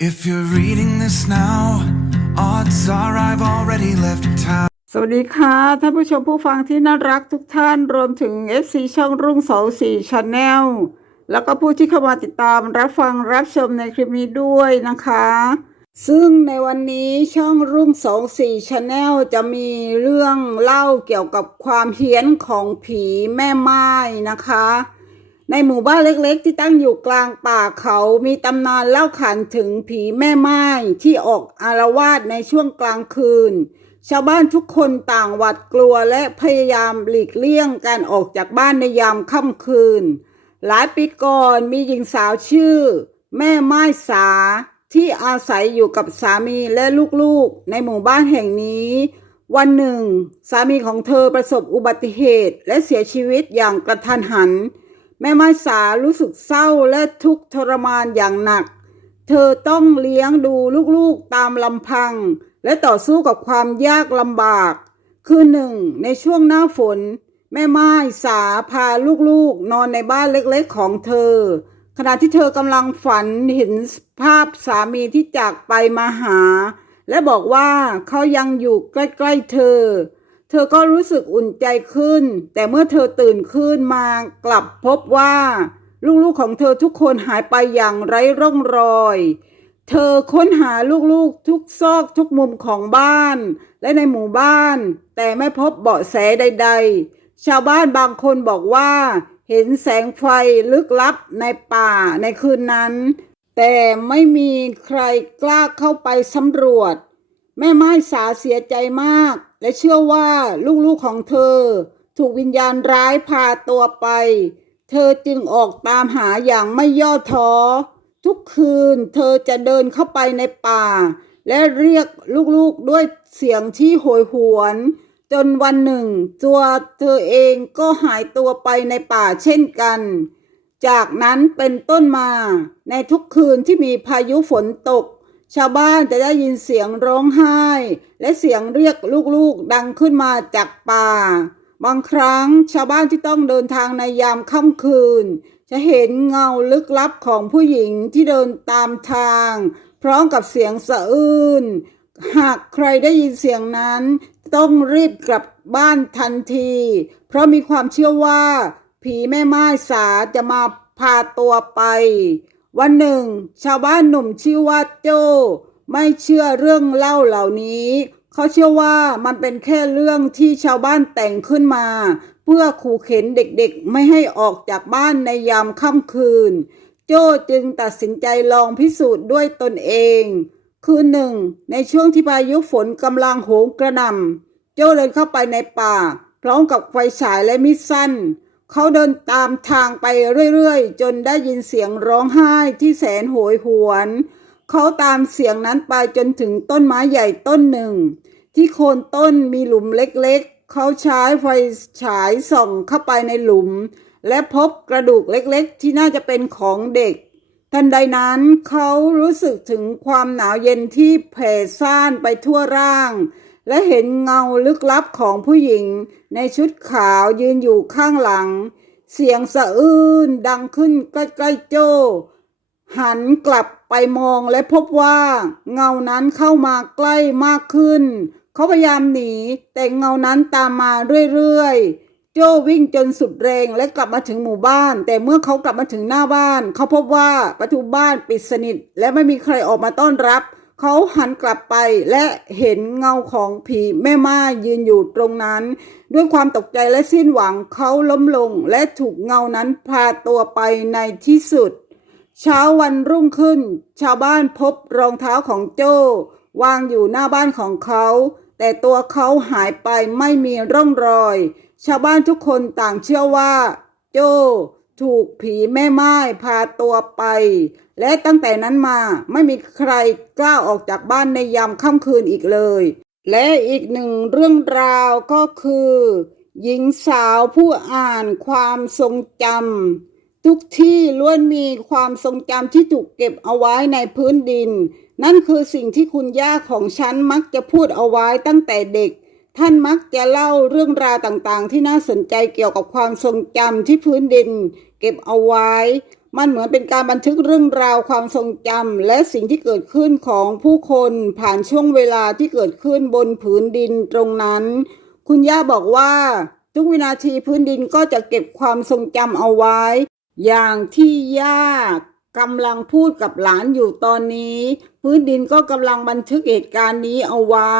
If you're reading this now, odds are I've already left town. สวัสดีค่ะ ท่านผู้ชมผู้ฟังที่น่ารักทุกท่านรวมถึง FC ช่องรุ่งเสาสี่ชาแนลแล้วก็ผู้ที่เข้ามาติดตามรับฟังรับชมในคลิปนี้ด้วยนะคะ ซึ่งในวันนี้ช่องรุ่งสองสี่ชาแนลจะมีเรื่องเล่าเกี่ยวกับความเฮี้ยนของผีแม่ไม้นะคะ ในหมู่บ้านเล็กๆ ที่ตั้งอยู่กลางป่าเขามีตำนานเล่าขานถึงผีแม่ไม้ที่ออกอารวาสในช่วงกลางคืน ชาวบ้านทุกคนต่างหวาดกลัวและพยายามหลีกเลี่ยงการออกจากบ้านในยามค่ำคืน หลายปีก่อนมีหญิงสาวชื่อ แม่ไม้สา ที่อาศัยอยู่กับสามีและลูกๆ ในหมู่บ้านแห่งนี้วันหนึ่ง สามีของเธอประสบอุบัติเหตุและเสียชีวิตอย่างกระทันหัน แม่ไม้สารู้สึกเศร้าและทุกข์ทรมานอย่างหนัก เธอต้องเลี้ยงดูลูกๆตามลำพัง และต่อสู้กับความยากลำบาก คือหนึ่งในช่วงหน้าฝน แม่ไม้สาพาลูกๆ นอนในบ้านเล็กๆของเธอ ขณะที่เธอกำลังฝันเห็นภาพสามีที่จากไปมาหา และบอกว่าเขายังอยู่ใกล้ๆเธอ เธอก็รู้สึกอุ่นใจขึ้น แต่เมื่อเธอตื่นขึ้นมากลับพบว่า ลูกๆของเธอทุกคนหายไปอย่างไร้ร่องรอย เธอค้นหาลูกๆทุกซอกทุกมุมของบ้าน และในหมู่บ้าน แต่ไม่พบเบาะแสใด ๆ ชาวบ้านบางคนบอกว่า เห็นแสงไฟลึกลับในป่าในคืนนั้น แต่ไม่มีใครกล้าเข้าไปสำรวจ แม่ไม้สาเสียใจมาก และเชื่อว่าลูกๆของเธอ ถูกวิญญาณร้ายพาตัวไป เธอจึงออกตามหาอย่างไม่ย่อท้อ ทุกคืนเธอจะเดินเข้าไปในป่า และเรียกลูกๆด้วยเสียงที่โหยหวน จนวันหนึ่ง ตัวเธอเองก็หายตัวไปในป่าเช่นกัน จากนั้นเป็นต้นมาในทุกคืนที่มีพายุฝนตก ชาวบ้านจะได้ยินเสียงร้องไห้ และเสียงเรียกลูกๆดังขึ้นมาจากป่า บางครั้งชาวบ้านที่ต้องเดินทางในยามค่ำคืน จะเห็นเงาลึกลับของผู้หญิงที่เดินตามทาง พร้อมกับเสียงสะอื้นหากใครได้ยินเสียงนั้น ต้องรีบกลับบ้านทันที เพราะมีความเชื่อว่า ผีแม่ไม้สาจะมาพาตัวไป วันหนึ่ง ชาวบ้านหนุ่มชื่อว่าโจไม่เชื่อเรื่องเล่าเหล่านี้ เขาเชื่อว่ามันเป็นแค่เรื่องที่ชาวบ้านแต่งขึ้นมา เพื่อขู่เข็นเด็กๆ ไม่ให้ออกจากบ้านในยามค่ำคืน โจ้จึงตัดสินใจลองพิสูจน์ด้วยตนเอง คืนหนึ่ง ในช่วงที่พายุฝนกำลังโหมกระหน่ำโจ้เดินเข้าไปในป่า พร้อมกับไฟฉายและมีดสั้น เขาเดินตามทางไปเรื่อยๆ จนได้ยินเสียงร้องไห้ที่แสนโหยหวน เขาตามเสียงนั้นไปจนถึงต้นไม้ใหญ่ต้นหนึ่ง ที่โคนต้นมีหลุมเล็กๆ เขาใช้ไฟฉายส่องเข้าไปในหลุม และพบกระดูกเล็กๆ ที่น่าจะเป็นของเด็ก ทันใดนั้นเขารู้สึกถึงความหนาวเย็นที่แผ่ซ่านไปทั่วร่าง และเห็นเงาลึกลับของผู้หญิงในชุดขาวยืนอยู่ข้างหลัง เสียงสะอื้นดังขึ้นใกล้ๆโจ้หันกลับไปมองและพบว่า เงานั้นเข้ามาใกล้มากขึ้น เขาพยายามหนี แต่เงานั้นตามมาเรื่อยๆ โจ้วิ่งจนสุดแรงและกลับมาถึงหมู่บ้าน แต่เมื่อเขากลับมาถึงหน้าบ้าน เขาพบว่าประตูบ้านปิดสนิท และไม่มีใครออกมาต้อนรับ เขาหันกลับไปและเห็นเงาของผีแม่ไม้ยืนอยู่ตรงนั้น ด้วยความตกใจและสิ้นหวังเขาล้มลงและถูกเงานั้นพาตัวไปในที่สุด เช้าวันรุ่งขึ้น ชาวบ้านพบรองเท้าของโจ้วางอยู่หน้าบ้านของเขา แต่ตัวเขาหายไปไม่มีร่องรอย ชาวบ้านทุกคนต่างเชื่อว่า โจ้ ถูกผีแม่ไม้พาตัวไป และตั้งแต่นั้นมาไม่มีใครกล้าออกจากบ้านในยามค่ำคืนอีกเลย และอีกหนึ่งเรื่องราวก็คือ หญิงสาวผู้อ่านความทรงจำทุกที่ล้วนมีความทรงจำที่ถูกเก็บเอาไว้ในพื้นดิน นั่นคือสิ่งที่คุณย่าของฉันมักจะพูดเอาไว้ตั้งแต่เด็กท่านมักจะเล่าเรื่องราวต่างๆ ที่น่าสนใจเกี่ยวกับความทรงจำที่พื้นดิน เก็บเอาไว้ มันเหมือนเป็นการบันทึกเรื่องราวความทรงจำและสิ่งที่เกิดขึ้นของผู้คนผ่านช่วงเวลาที่เกิดขึ้นบนผืนดินตรงนั้น คุณย่าบอกว่าทุกวินาทีพื้นดินก็จะเก็บความทรงจำเอาไว้ อย่างที่ย่ากำลังพูดกับหลานอยู่ตอนนี้ พื้นดินก็กำลังบันทึกเหตุการณ์นี้เอาไว้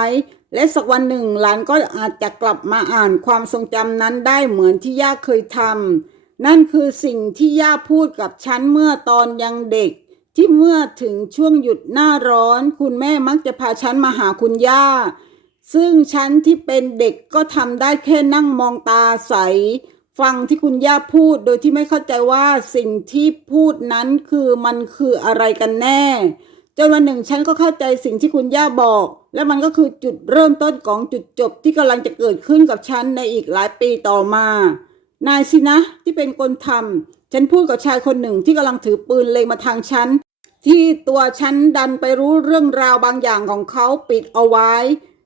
และสักวันหนึ่งหลานก็อาจจะกลับมาอ่านความทรงจำนั้นได้เหมือนที่ย่าเคยทำ นั่นคือสิ่งที่ย่าพูดกับฉันเมื่อตอนยังเด็ก ที่เมื่อถึงช่วงหยุดหน้าร้อน คุณแม่มักจะพาฉันมาหาคุณย่า ซึ่งฉันที่เป็นเด็กก็ทำได้แค่นั่งมองตาใส ฟังที่คุณย่าพูดโดยที่ไม่เข้าใจว่าสิ่งที่พูดนั้นคือมันคืออะไรกันแน่จนวันหนึ่งฉันก็เข้าใจสิ่งที่คุณย่าบอก และมันก็คือจุดเริ่มต้นของจุดจบที่กำลังจะเกิดขึ้นกับฉันในอีกหลายปีต่อมา นายสินะ ที่เป็นคนทำฉันพูดกับชายคนหนึ่งที่กำลังถือปืนเล็งมาทางฉัน ที่ตัวฉันดันไปรู้เรื่องราวบางอย่างของเขาปิดเอาไว้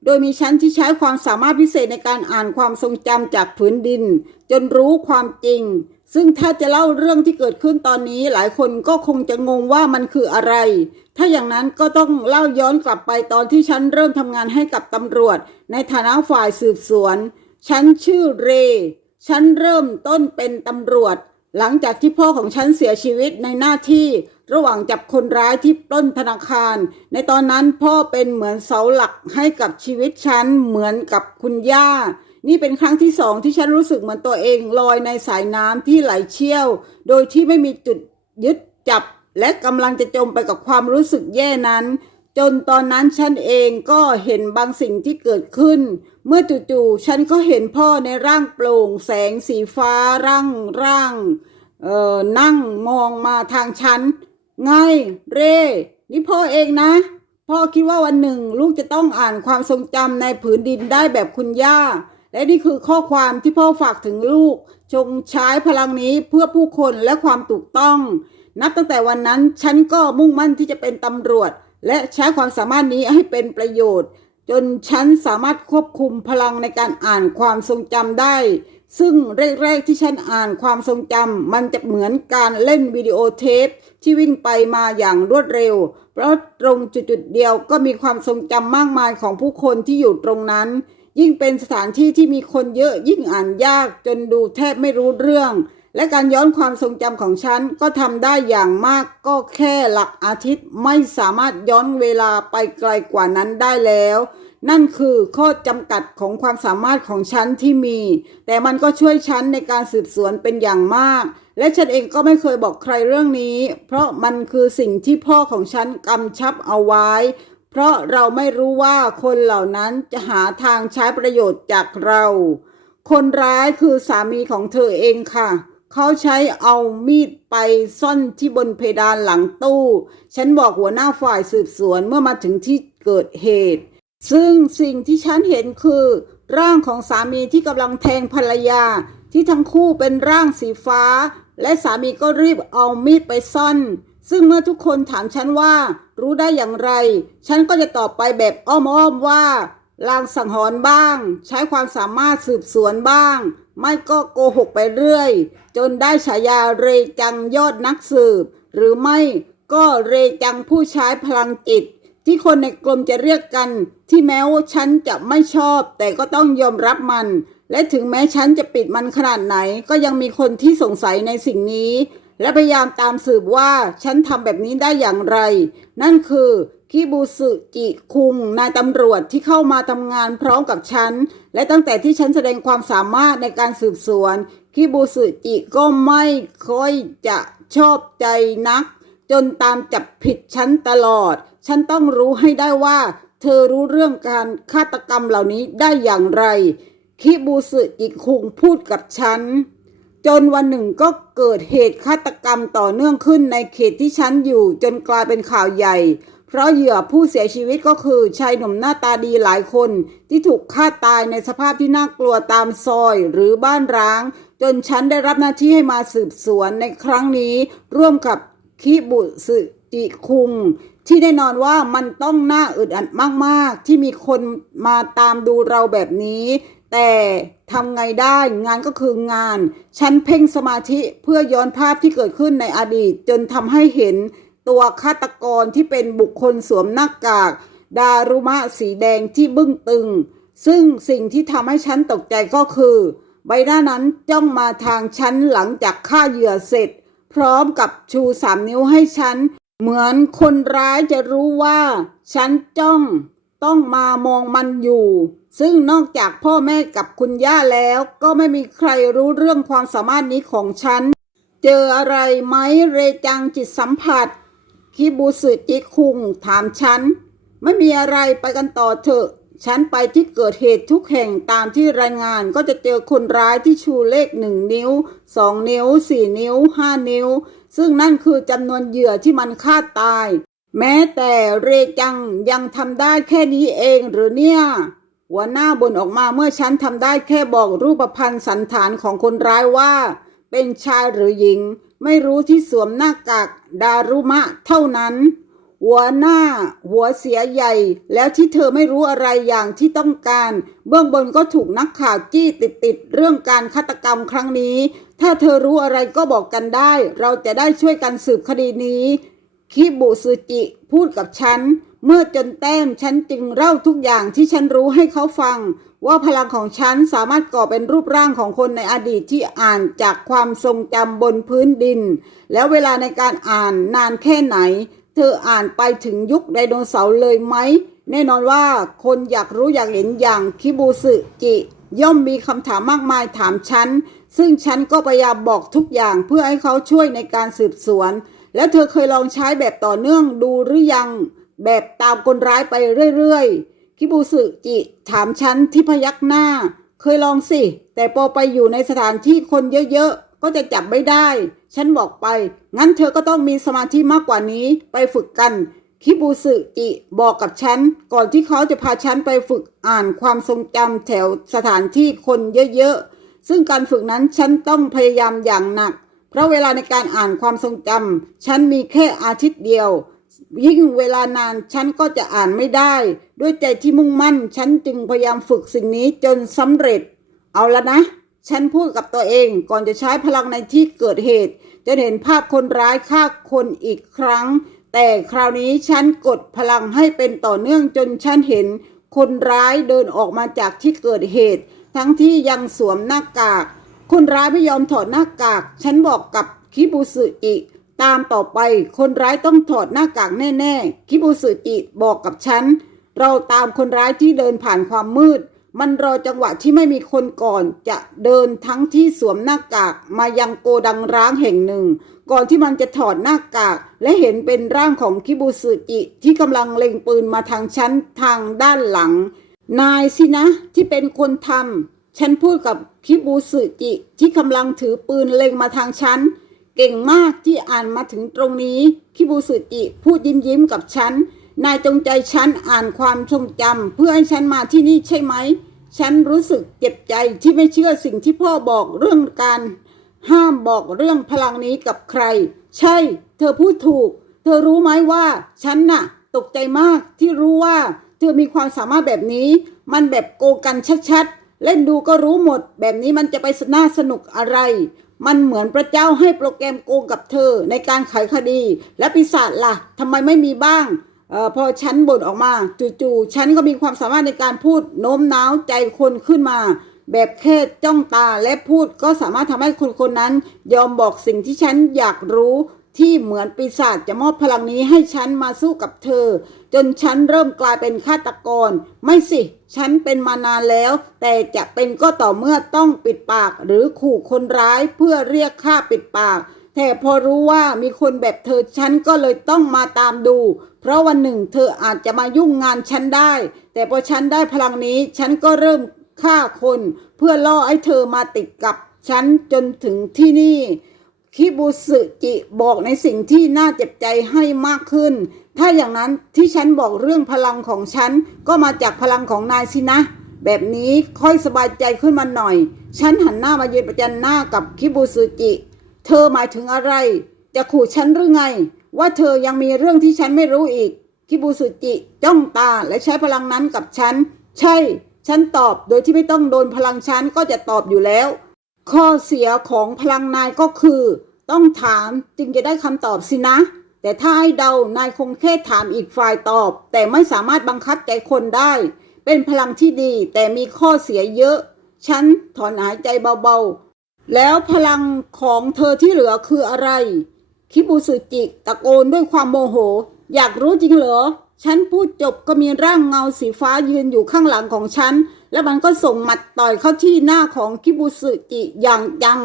โดยมีฉันที่ใช้ความสามารถพิเศษในการอ่านความทรงจำจากผืนดิน จนรู้ความจริง ซึ่งถ้าจะเล่าเรื่องที่เกิดขึ้นตอนนี้หลายคนก็คงจะงงว่ามันคืออะไร ถ้าอย่างนั้นก็ต้องเล่าย้อนกลับไปตอนที่ฉันเริ่มทำงานให้กับตำรวจ ในฐานะฝ่ายสืบสวน ฉันชื่อเร ฉันเริ่มต้นเป็นตำรวจ หลังจากที่พ่อของฉันเสียชีวิตในหน้าที่ ระหว่างจับคนร้ายที่ปล้นธนาคาร ในตอนนั้นพ่อเป็นเหมือนเสาหลักให้กับชีวิตฉันเหมือนกับคุณย่า นี่เป็นครั้งที่สองที่ฉันรู้สึกเหมือนตัวเองลอยในสายน้ำที่ไหลเชี่ยว โดยที่ไม่มีจุดยึดจับ และกำลังจะจมไปกับความรู้สึกแย่นั้นจนตอนนั้นฉันเองก็เห็นบางสิ่งที่เกิดขึ้น เมื่อจู่ๆฉันก็เห็นพ่อในร่างโปร่งแสงสีฟ้าร่างร่างเอ่อนั่งมองมาทางฉันไงเร่ นี่พ่อเองนะ พ่อคิดว่าวันหนึ่ง ลูกจะต้องอ่านความทรงจำในผืนดินได้แบบคุณย่า และนี่คือข้อความที่พ่อฝากถึงลูก จงใช้พลังนี้เพื่อผู้คนและความถูกต้อง นับตั้งแต่วันนั้นฉันก็มุ่งมั่นที่จะเป็นตำรวจ และใช้ความสามารถนี้ให้เป็นประโยชน์ จนฉันสามารถควบคุมพลังในการอ่านความทรงจำได้ ซึ่งแรกๆที่ฉันอ่านความทรงจำมันจะเหมือนการเล่นวิดีโอเทปที่วิ่งไปมาอย่างรวดเร็ว เพราะตรงจุดๆเดียวก็มีความทรงจำมากมายของผู้คนที่อยู่ตรงนั้น ยิ่งเป็นสถานที่ที่มีคนเยอะยิ่งอ่านยากจนดูแทบไม่รู้เรื่อง และการย้อนความทรงจำของฉันก็ทำได้อย่างมากก็แค่หลักอาทิตย์ไม่สามารถย้อนเวลาไปไกลกว่านั้นได้แล้ว นั่นคือข้อจำกัดของความสามารถของฉันที่มี แต่มันก็ช่วยฉันในการสืบสวนเป็นอย่างมาก และฉันเองก็ไม่เคยบอกใครเรื่องนี้ เพราะมันคือสิ่งที่พ่อของฉันกำชับเอาไว้ เพราะเราไม่รู้ว่าคนเหล่านั้นจะหาทางใช้ประโยชน์จากเรา คนร้ายคือสามีของเธอเองค่ะ เขาใช้เอามีดไปซ่อนที่บนเพดานหลังตู้ ฉันบอกหัวหน้าฝ่ายสืบสวนเมื่อมาถึงที่เกิดเหตุ ซึ่งสิ่งที่ฉันเห็นคือ ร่างของสามีที่กำลังแทงภรรยา ที่ทั้งคู่เป็นร่างสีฟ้า และสามีก็รีบเอามีดไปซ่อน ซึ่งเมื่อทุกคนถามฉันว่า รู้ได้อย่างไร ฉันก็จะตอบไปแบบอ้อมๆว่าลางสังหรณ์บ้าง ใช้ความสามารถสืบสวนบ้าง ไม่ก็โกหกไปเรื่อย จนได้ฉายาเรจังยอดนักสืบ หรือไม่ก็เรจังผู้ใช้พลังจิต ที่คนในกลุ่มจะเรียกกัน ที่แม้ว่าฉันจะไม่ชอบ แต่ก็ต้องยอมรับมัน และถึงแม้ฉันจะปิดมันขนาดไหน ก็ยังมีคนที่สงสัยในสิ่งนี้ และพยายามตามสืบว่าฉันทำแบบนี้ได้อย่างไร นั่นคือ คิบูสึจิคุงนายตำรวจที่เข้ามาทำงานพร้อมกับฉัน และตั้งแต่ที่ฉันแสดงความสามารถในการสืบสวนคิบูสึจิก็ไม่ค่อยจะชอบใจนัก จนตามจับผิดฉันตลอด ฉันต้องรู้ให้ได้ว่า เธอรู้เรื่องการฆาตกรรมเหล่านี้ได้อย่างไร คิบูสึจิคุงพูดกับฉันจนวันหนึ่งก็เกิดเหตุฆาตกรรมต่อเนื่องขึ้นในเขตที่ฉันอยู่จนกลายเป็นข่าวใหญ่ เพราะเหยื่อผู้เสียชีวิตก็คือชายหนุ่มหน้าตาดีหลายคน ที่ถูกฆ่าตายในสภาพที่น่ากลัวตามซอยหรือบ้านร้าง จนฉันได้รับหน้าที่ให้มาสืบสวนในครั้งนี้ ร่วมกับคิบุสึจิคุง ที่แน่นอนว่ามันต้องน่าอึดอัดมากๆ ที่มีคนมาตามดูเราแบบนี้แต่ทำไงได้งานก็คืองาน ฉันเพ่งสมาธิเพื่อย้อนภาพที่เกิดขึ้นในอดีต จนทำให้เห็น ตัวฆาตกรที่เป็นบุคคลสวมหน้ากาก ดารุมะสีแดงที่บึ้งตึง ซึ่งสิ่งที่ทำให้ฉันตกใจก็คือ ใบหน้านั้นจ้องมาทางฉันหลังจากฆ่าเหยื่อเสร็จ พร้อมกับชูสามนิ้วให้ฉัน เหมือนคนร้ายจะรู้ว่า ฉันจ้องต้องมามองมันอยู่ ซึ่งนอกจากพ่อแม่กับคุณย่าแล้ว ก็ไม่มีใครรู้เรื่องความสามารถนี้ของฉัน เจออะไรไหมเรจังจิตสัมผัส คิบูสึจิคุงถามฉัน ไม่มีอะไรไปกันต่อเถอะ ฉันไปที่เกิดเหตุทุกแห่งตามที่รายงานก็จะเจอคนร้ายที่ชูเลขหนึ่งนิ้วสองนิ้วสี่นิ้วห้านิ้ว ซึ่งนั่นคือจำนวนเหยื่อที่มันฆ่าตาย แม้แต่เรจังยังทำได้แค่นี้เองหรือเนี่ย หัวหน้าบ่นออกมาเมื่อฉันทำได้แค่บอกรูปพรรณสันฐานของคนร้ายว่า เป็นชายหรือหญิง ไม่รู้ที่สวมหน้ากากดารุมะเท่านั้น หัวหน้า หัวเสียใหญ่ แล้วที่เธอไม่รู้อะไรอย่างที่ต้องการ เบื้องบนก็ถูกนักข่าวจี้ติดติดเรื่องการฆาตกรรมครั้งนี้ ถ้าเธอรู้อะไรก็บอกกันได้ เราจะได้ช่วยกันสืบคดีนี้คิบุซูจิพูดกับฉัน เมื่อจนแต้มฉันจึงเล่าทุกอย่างที่ฉันรู้ให้เขาฟัง ว่าพลังของฉันสามารถก่อเป็นรูปร่างของคนในอดีตที่อ่านจากความทรงจำบนพื้นดิน แล้วเวลาในการอ่านนานแค่ไหน เธออ่านไปถึงยุคไดโนเสาร์เลยไหม แน่นอนว่าคนอยากรู้อยากเห็นอย่างคิบูสึจิ ย่อมมีคำถามมากมายถามฉัน ซึ่งฉันก็พยายามบอกทุกอย่างเพื่อให้เขาช่วยในการสืบสวน แล้วเธอเคยลองใช้แบบต่อเนื่องดูหรือยัง แบบตามคนร้ายไปเรื่อยๆ คิบูสึจิถามฉันที่พยักหน้า เคยลองสิ แต่พอไปอยู่ในสถานที่คนเยอะๆ ก็จะจับไม่ได้ ฉันบอกไป งั้นเธอก็ต้องมีสมาธิมากกว่านี้ไปฝึกกัน คิบูสึจิบอกกับฉัน ก่อนที่เขาจะพาฉันไปฝึกอ่านความทรงจำแถวสถานที่คนเยอะๆ ซึ่งการฝึกนั้นฉันต้องพยายามอย่างหนัก เพราะเวลาในการอ่านความทรงจำฉันมีแค่อาทิตย์เดียว ยิ่งเวลานานฉันก็จะอ่านไม่ได้ ด้วยใจที่มุ่งมั่น ฉันจึงพยายามฝึกสิ่งนี้จนสำเร็จ เอาละนะ ฉันพูดกับตัวเองก่อนจะใช้พลังในที่เกิดเหตุ จะเห็นภาพคนร้ายฆ่าคนอีกครั้ง แต่คราวนี้ฉันกดพลังให้เป็นต่อเนื่องจนฉันเห็น คนร้ายเดินออกมาจากที่เกิดเหตุ ทั้งที่ยังสวมหน้ากาก คนร้ายไม่ยอมถอดหน้ากาก ฉันบอกกับคิบุสึจิ ตามต่อไปคนร้ายต้องถอดหน้ากากแน่ๆ คิบุสึจิบอกกับฉัน เราตามคนร้ายที่เดินผ่านความมืด มันรอจังหวะที่ไม่มีคนก่อนจะเดินทั้งที่สวมหน้ากากมายังโกดังร้างแห่งหนึ่ง ก่อนที่มันจะถอดหน้ากาก และเห็นเป็นร่างของคิบุสึจิที่กำลังเล็งปืนมาทางฉันทางด้านหลัง นายสินะที่เป็นคนทำฉันพูดกับคิบูสึจิที่กำลังถือปืนเล็งมาทางฉัน เก่งมากที่อ่านมาถึงตรงนี้ คิบูสึจิพูดยิ้มยิ้มๆกับฉัน นายจงใจฉันอ่านความทรงจำเพื่อให้ฉันมาที่นี่ใช่ไหม ฉันรู้สึกเจ็บใจที่ไม่เชื่อสิ่งที่พ่อบอกเรื่องการ ห้ามบอกเรื่องพลังนี้กับใคร ใช่ เธอพูดถูก เธอรู้ไหมว่าฉันน่ะ ตกใจมากที่รู้ว่า เธอมีความสามารถแบบนี้ มันแบบโกงกันชัดๆเล่นดูก็รู้หมด แบบนี้มันจะไปน่าสนุกอะไร มันเหมือนพระเจ้าให้โปรแกรมโกงกับเธอในการไขคดี และปีศาจล่ะทำไมไม่มีบ้างออพอฉันบ่นออกมาจู่ๆฉันก็มีความสามารถในการพูดโน้มน้าวใจคนขึ้นมา แบบแค่จ้องตาและพูดก็สามารถทำให้คนคนนั้น ยอมบอกสิ่งที่ฉันอยากรู้ ที่เหมือนปีศาจจะมอบพลังนี้ให้ฉันมาสู้กับเธอ จนฉันเริ่มกลายเป็นฆาตกร ไม่สิ ฉันเป็นมานานแล้ว แต่จะเป็นก็ต่อเมื่อต้องปิดปาก หรือขู่คนร้ายเพื่อเรียกค่าปิดปาก แต่พอรู้ว่ามีคนแบบเธอฉันก็เลยต้องมาตามดู เพราะวันหนึ่งเธออาจจะมายุ่งงานฉันได้ แต่พอฉันได้พลังนี้ ฉันก็เริ่มฆ่าคน เพื่อล่อให้เธอมาติดกับฉันจนถึงที่นี่ คิบุสึจิบอกในสิ่งที่น่าเจ็บใจให้มากขึ้น ถ้าอย่างนั้นที่ฉันบอกเรื่องพลังของฉัน ก็มาจากพลังของนายสินะ แบบนี้ค่อยสบายใจขึ้นมาหน่อย ฉันหันหน้ามายืนประจันหน้ากับคิบุสึจิ เธอหมายถึงอะไร จะขู่ฉันหรือไง ว่าเธอยังมีเรื่องที่ฉันไม่รู้อีก คิบุสึจิจ้องตาและใช้พลังนั้นกับฉัน ใช่ ฉันตอบโดยที่ไม่ต้องโดนพลังฉันก็จะตอบอยู่แล้ว ข้อเสียของพลังนายก็คือ ต้องถามจึงจะได้คำตอบสินะ แต่ถ้าให้เดานายคงแค่ถามอีกฝ่ายตอบ แต่ไม่สามารถบังคับใจคนได้ เป็นพลังที่ดีแต่มีข้อเสียเยอะ ฉันถอนหายใจเบาๆ แล้วพลังของเธอที่เหลือคืออะไร คิบุสึจิตะโกนด้วยความโมโห อยากรู้จริงเหรอ ฉันพูดจบก็มีร่างเงาสีฟ้ายืนอยู่ข้างหลังของฉัน และมันก็ส่งหมัดต่อยเข้าที่หน้าของคิบุสึจิอย่างจัง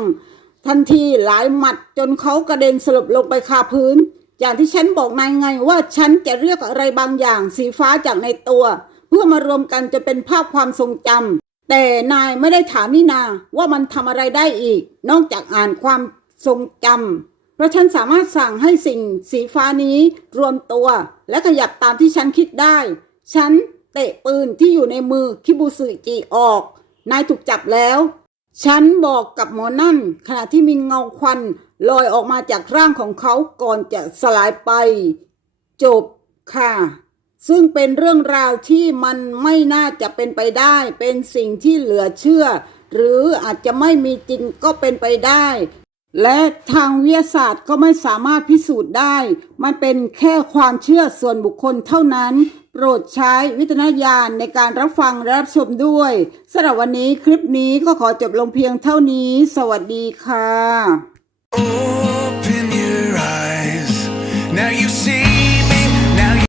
ทันทีหลายหมัดจนเขากระเด็นสลบลงไปคาพื้น อย่างที่ฉันบอกนายไงว่าฉันจะเรียกอะไรบางอย่างสีฟ้าจากในตัว เพื่อมารวมกันจะเป็นภาพความทรงจำแต่นายไม่ได้ถามนี่นาว่ามันทำอะไรได้อีก นอกจากอ่านความทรงจำเพราะฉันสามารถสั่งให้สิ่งสีฟ้านี้รวมตัว และขยับตามที่ฉันคิดได้ ฉัน เตะปืนที่อยู่ในมือคิบุสึจิออก นายถูกจับแล้ว ฉันบอกกับหมอนั่น ขณะที่มีเงาควันลอยออกมาจากร่างของเขาก่อนจะสลายไป จบค่ะ ซึ่งเป็นเรื่องราวที่มันไม่น่าจะเป็นไปได้ เป็นสิ่งที่เหลือเชื่อ หรืออาจจะไม่มีจริงก็เป็นไปได้ และทางวิทยาศาสตร์ก็ไม่สามารถพิสูจน์ได้ มันเป็นแค่ความเชื่อส่วนบุคคลเท่านั้น ปรดใช้วิจารณญาณในการรับฟังและรับชมด้วยสำหรับวันนี้คลิปนี้ก็ขอจบลงเพียงเท่านี้ สวัสดีค่ะ Oh,